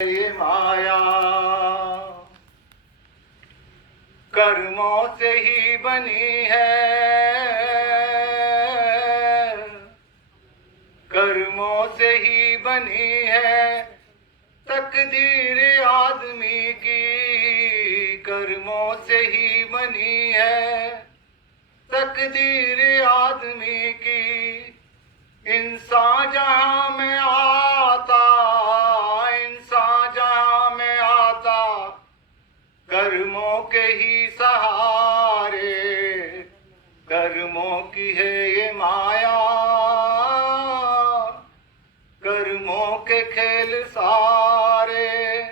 ये माया कर्मों से ही बनी है, कर्मों से ही बनी है तकदीर आदमी की, कर्मों से ही बनी है तकदीर आदमी की। इंसान जहां में आता, इंसान जहां में आता कर्मों के ही सहारे, कर्मों की है ये माया, कर्मों के खेल सारे।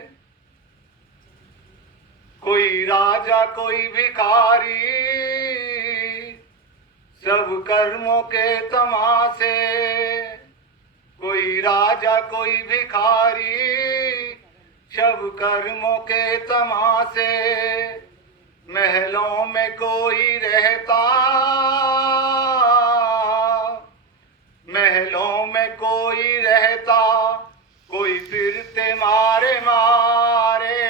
कोई राजा कोई भिखारी, सब कर्मों के तमाशे। कोई राजा कोई भिखारी, सब कर्मों के तमाशे। महलों में कोई रहता, महलों में कोई रहता, कोई फिरते मारे मारे।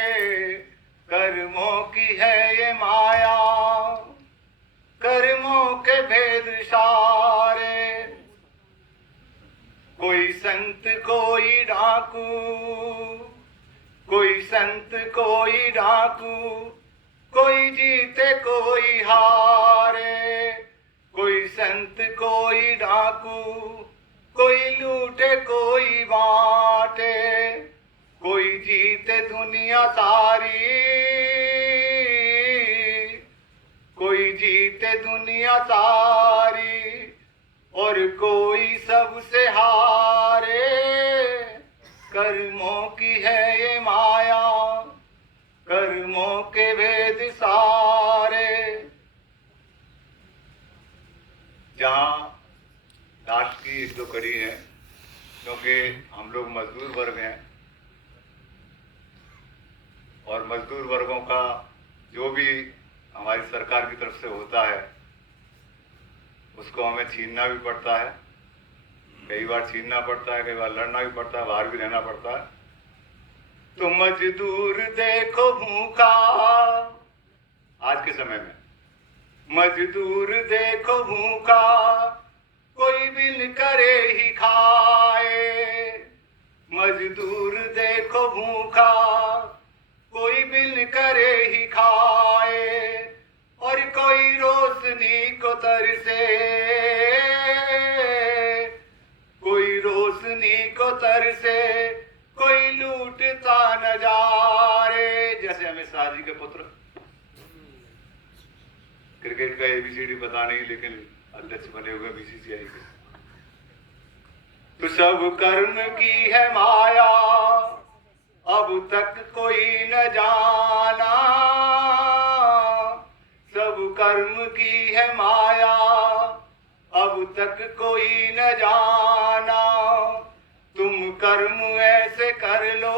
कर्मों की है ये माया, कर्मों के भेद सारे। कोई संत कोई डाकू, कोई संत कोई डाकू, कोई जीते कोई हारे। कोई संत कोई डाकू, कोई लूटे कोई बांटे। कोई जीते दुनिया सारी, कोई जीते दुनिया सारी, और कोई सबसे हारे। कर्मों की है ये माया, कर्मों के भेद सारे। जहाँ लास्ट की एक दो कड़ी है, क्योंकि हम लोग मजदूर वर्ग हैं और मजदूर वर्गों का जो भी हमारी सरकार की तरफ से होता है उसको हमें छीनना भी पड़ता है। कई बार छीनना पड़ता है, कई बार लड़ना भी पड़ता है, बाहर भी रहना पड़ता है। तो मजदूर देखो भूखा, आज के समय में मजदूर देखो भूखा, कोई बिन करे ही खाए। मजदूर देखो भूखा, कोई बिन करे ही खाए। और कोई रोशनी को तरसे, कोई रोशनी को तरसे, कोई लूटता नजारे। जैसे हमें शादी के पुत्र क्रिकेट का एबीसीडी पता नहीं, लेकिन अध्यक्ष बने हुए बीसीसीआई के। तो सब कर्म की है माया, अब तक कोई न जाना। सब कर्म की है माया, अब तक कोई न जाना। तुम कर्म ऐसे कर लो,